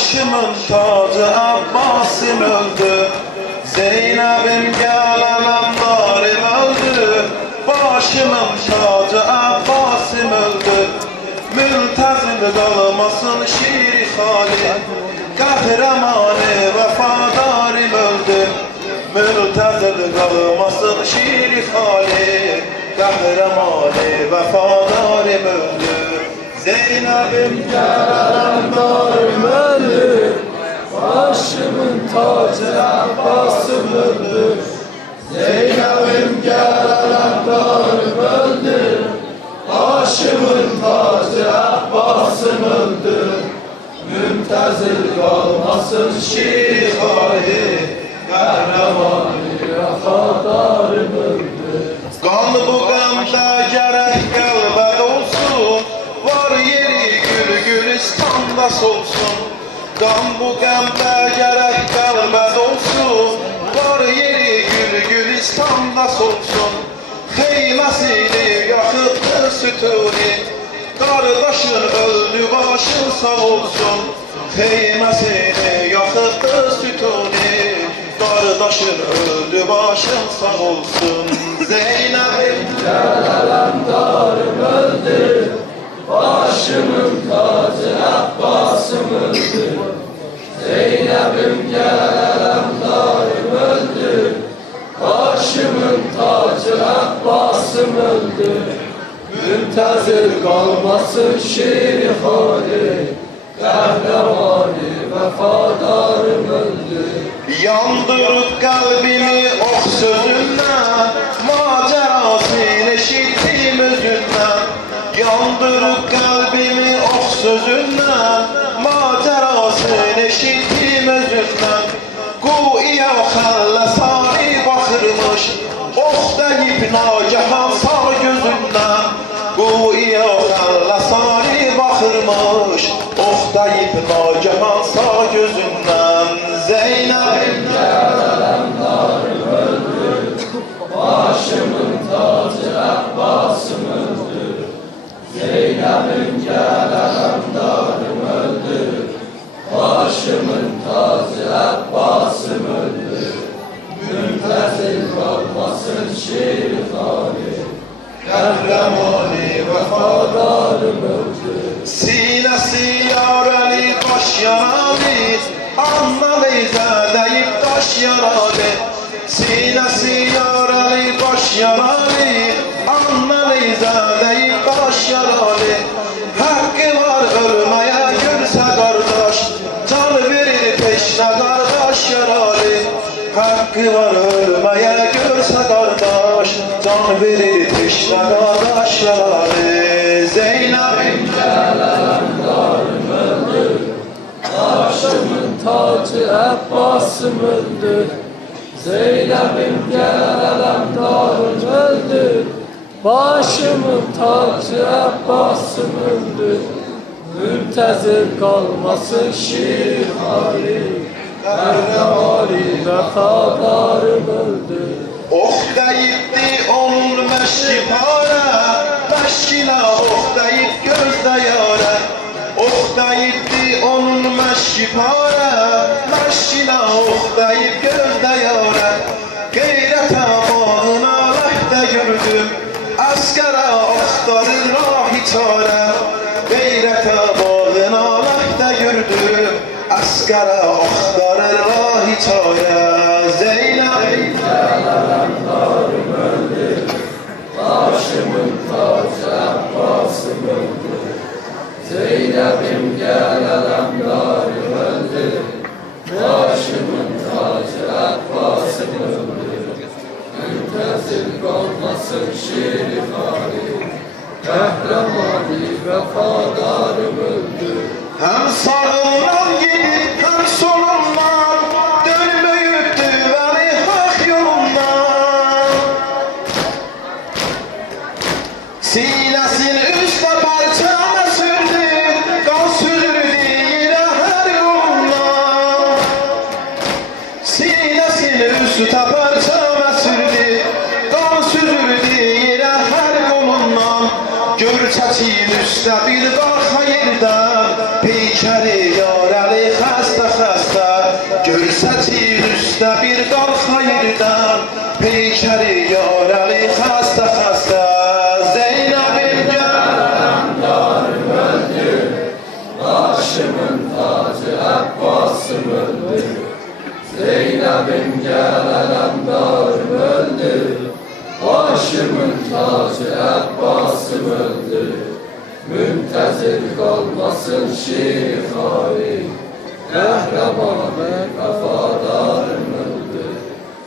Başımın tacı Abbas'ım öldü. Zeynep'im gelen darim öldü. Başımın tacı Abbas'ım öldü. Mültezim kalmasın şiir hali. Kahramanı vefadarım öldü. Mültezim kalmasın şiir hali. Kahramanı vefadarım öldü. Zeynep'im gelen darim öldü. Başımın tacı Abbas'ım öldü. Zeynep'im gelen darim öldü. Başımın tacı Abbas'ım öldü. Mümtezil kalmasın şiir hali. Kahramanı vefadarım öldü. Qan bu qəmdə gərək qəlbə olsun. Var yeri gül gülistanda solsun. Qan bu qəmdə gərək qəlbə olsun. Var yeri gül gülistanda solsun. Xeyməsini yaxıbdır sütuni. Qardaşın öldü başın sağ olsun. Xeyməsini yaxıbdır sütuni. Qardaşın öldü başın sağ olsun. Zeynep'im gelen darim öldü. Başımın tacı Abbas'ım öldü. Zeynep'im gelen darim öldü. Başımın tacı Abbas'ım öldü. Müntezir kalmasın şiir hali. Kahramanı vefadarım öldü. yandırıp kalbimi ok sözünden. Macerasını eşittim özünden. Yandırıp kalbimi ok sözünden. Macerasını eşittim özünden. Güya xəllə sari baxırmış. Ox deyib nagahan sağ gözündən. Güya xəllə sari baxırmış. Ox deyib nagahan sağ gözündən. Zeynep'im gelen darim öldü. Başımın tacı Abbas'ım öldü. Zeynep'im gelen darim öldü. Başımın tacı Abbas'ım öldü. Müntezil kalmasın şiir hali. Kahramanı vefadarım öldü. sinəsi yarəli baş yaralı. Anna deyib daş yaralı. Sinəsi yarəli baş yaralı. Anna deyib daş yaralı. Haqqı var ölməyə görsə qardaş. Can verir peşnə qardaş yaralı. Haqqı var ölməyə görsə qardaş. Can verir peşnə qardaş yaralı. Zeynep'im gelen darim öldü. Başımın tacı Abbas'ım öldü. Zeynep'im gelen darim öldü. Başımın tacı Abbas'ım öldü. Müntezir kalmasın şiir hali. Kahramanı vefadarım öldü. ox deyibdi onun məşki para. Məşkinə ox deyib gözdə yara. Ox deyibdi onun məşki para. Məşkinə ox deyib gözdə yara. Qeyrətə bağına ləhdə gördüm. Əskərə axtarır rahi çarə. Qeyrətə bağına ləhdə gördüm. Əskərə axtarır rahi çarə. Zeynep'im gelen darim öldü. Başımın tacı Abbas'ım öldü. Zeynep'im gelen darim öldü. Başımın tacı Abbas'ım öldü. Müntezir kalmasın şiir hali. Kahramanı vefadarım öldü. hem sağından gidip hem solundan dönmeyüptü beni hak yolundan. Sinesini üstte parçama sürdü, kan sürdü yine her yolundan. Sinesini üstte parçama sürdü, kan sürdü yine her yolundan. Gör çəçin üstə bir dağ xayirdən, peykəri yarəli xəyirdən. İşte bir dal hayırdan peykeri yaralı hasta hasta Zeynep'im gel Başımın tacı Abbas'ım öldü. Zeynep'im gel alemdarım öldü. Başımın tacı Abbas'ım öldü. Müntezir kalmasın şifari. Kahramanı kafadarım